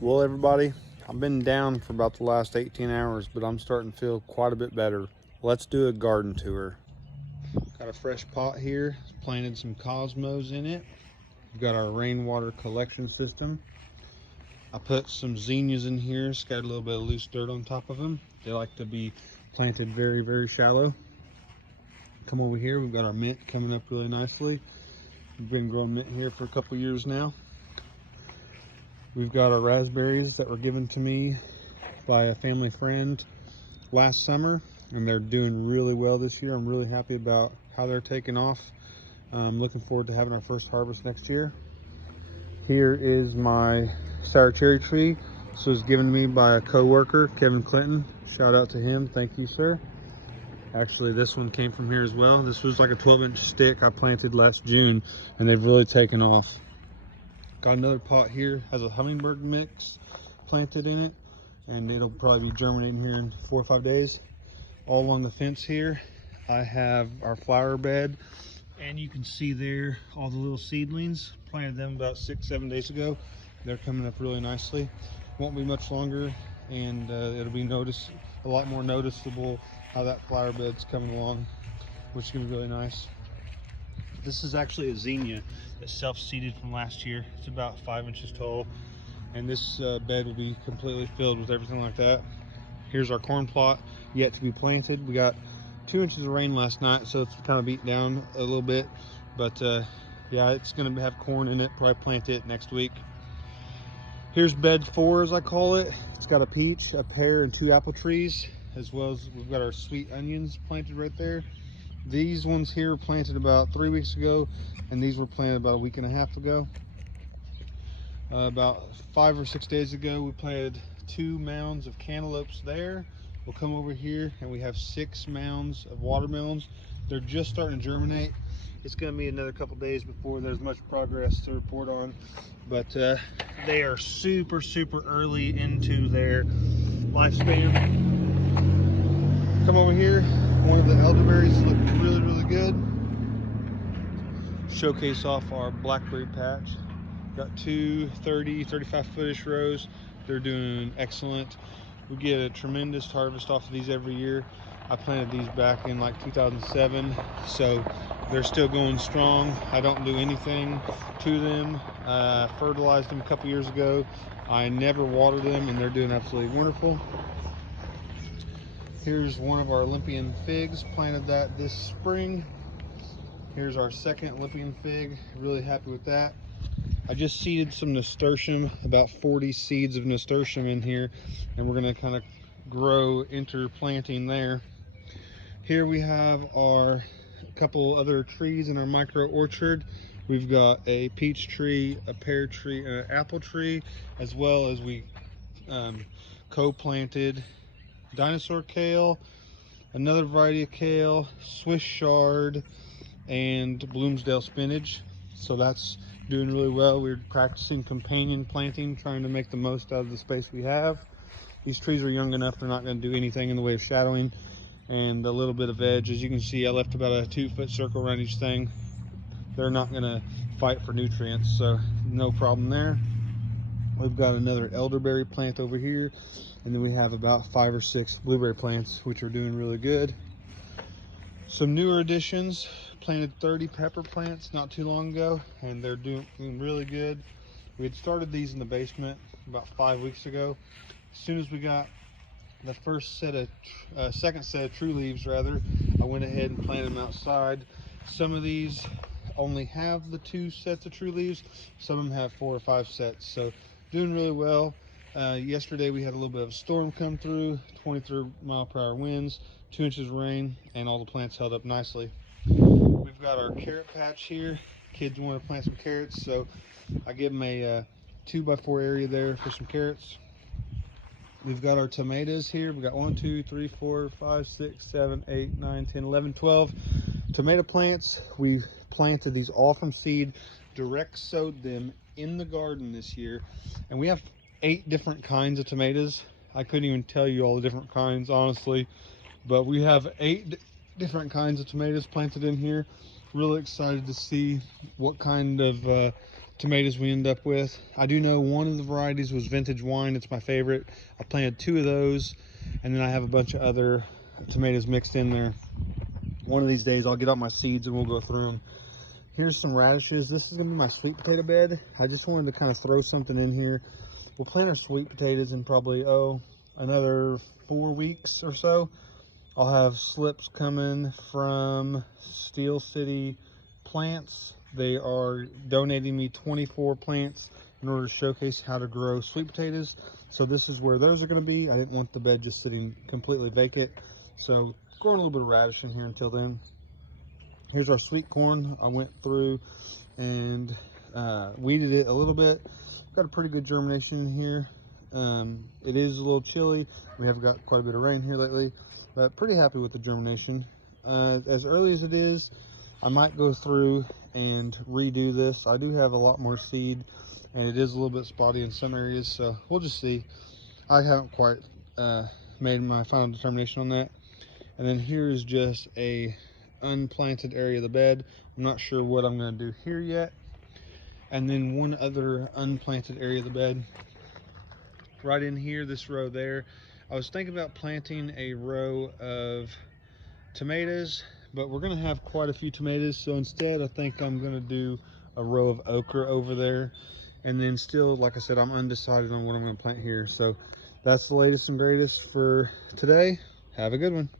Well, everybody, I've been down for about the last 18 hours, but I'm starting to feel quite a bit better. Let's do a garden tour. Got a fresh pot here, planted some cosmos in it. We've got our rainwater collection system. I put some zinnias in here, scattered a little bit of loose dirt on top of them. They like to be planted very, very shallow. Come over here, we've got our mint coming up really nicely. We've been growing mint here for a couple years now. We've got our raspberries that were given to me by a family friend last summer, and they're doing really well this year. I'm really happy about how they're taking off. I'm looking forward to having our first harvest next year. Here is my sour cherry tree. This was given to me by a co-worker, Kevin Clinton. Shout out to him. Thank you, sir. Actually, this one came from here as well. This was like a 12-inch stick I planted last June, and they've really taken off. Got another pot here, has a hummingbird mix planted in it, and it'll probably be germinating here in 4 or 5 days. All along the fence here, I have our flower bed, and you can see there all the little seedlings. Planted them about 6-7 days ago. They're coming up really nicely. Won't be much longer, and it'll be a lot more noticeable how that flower bed's coming along, which is gonna be really nice. This is actually a zinnia that's self-seeded from last year. It's about 5 inches tall, and this bed will be completely filled with everything like that. Here's our corn plot yet to be planted. We got 2 inches of rain last night, so it's kind of beat down a little bit, but yeah, it's going to have corn in it. Probably plant it next week. Here's bed 4, as I call it. It's got a peach, a pear, and 2 apple trees, as well as we've got our sweet onions planted right there. These ones here were planted about 3 weeks ago, and these were planted about a week and a half ago. About 5 or 6 days ago, we planted 2 mounds of cantaloupes there. We'll come over here, and we have 6 mounds of watermelons. They're just starting to germinate. It's going to be another couple days before there's much progress to report on, but they are super, super early into their lifespan. Come over here. One of the elderberries look really, really good. Showcase off our blackberry patch. Got 2 35 footish rows. They're doing excellent. We get a tremendous harvest off of these every year. I planted these back in like 2007, so they're still going strong. I don't do anything to them. Fertilized them a couple years ago. I never watered them, and they're doing absolutely wonderful. Here's one of our Olympian figs, planted that this spring. Here's our second Olympian fig, really happy with that. I just seeded some nasturtium, about 40 seeds of nasturtium in here, and we're gonna kind of grow interplanting there. Here we have our couple other trees in our micro orchard. We've got a peach tree, a pear tree, and an apple tree, as well as we co-planted dinosaur kale, another variety of kale, Swiss chard, and Bloomsdale spinach. So that's doing really well. We're practicing companion planting, trying to make the most out of the space we have. These trees are young enough, they're not going to do anything in the way of shadowing and a little bit of edge. As you can see, I left about a 2-foot circle around each thing. They're not going to fight for nutrients, so no problem there. We've got another elderberry plant over here, and then we have about 5 or 6 blueberry plants, which are doing really good. Some newer additions, planted 30 pepper plants not too long ago, and they're doing really good. We had started these in the basement about 5 weeks ago. As soon as we got the second set of true leaves rather, I went ahead and planted them outside. Some of these only have the 2 sets of true leaves. Some of them have 4 or 5 sets, so doing really well. Yesterday we had a little bit of a storm come through, 23-mile-per-hour winds, 2 inches of rain, and all the plants held up nicely. We've got our carrot patch here. Kids want to plant some carrots, so I give them a 2x4 area there for some carrots. We've got our tomatoes here. We've got 1, 2, 3, 4, 5, 6, 7, 8, 9, 10, 11, 12 tomato plants. We planted these all from seed, direct sowed them in the garden this year, and we have 8 different kinds of tomatoes. I couldn't even tell you all the different kinds, honestly, but we have 8 different kinds of tomatoes planted in here. Really excited to see what kind of tomatoes we end up with. I do know one of the varieties was vintage wine. It's my favorite. I planted 2 of those, and then I have a bunch of other tomatoes mixed in there. One of these days I'll get out my seeds and we'll go through them. Here's some radishes. This is gonna be my sweet potato bed. I just wanted to kind of throw something in here. We'll plant our sweet potatoes in probably, another 4 weeks or so. I'll have slips coming from Steel City Plants. They are donating me 24 plants in order to showcase how to grow sweet potatoes. So this is where those are going to be. I didn't want the bed just sitting completely vacant. So growing a little bit of radish in here until then. Here's our sweet corn. I went through and weeded it a little bit. Got a pretty good germination in here. It is a little chilly. We have got quite a bit of rain here lately, but pretty happy with the germination. As early as it is, I might go through and redo this. I do have a lot more seed, and it is a little bit spotty in some areas, so we'll just see. I haven't quite made my final determination on that. And then here's just a unplanted area of the bed. I'm not sure what I'm going to do here yet. And then one other unplanted area of the bed right in here, this row there. I was thinking about planting a row of tomatoes, but we're going to have quite a few tomatoes, so instead I think I'm going to do a row of okra over there. And then still, like I said, I'm undecided on what I'm going to plant here. So that's the latest and greatest for today. Have a good one.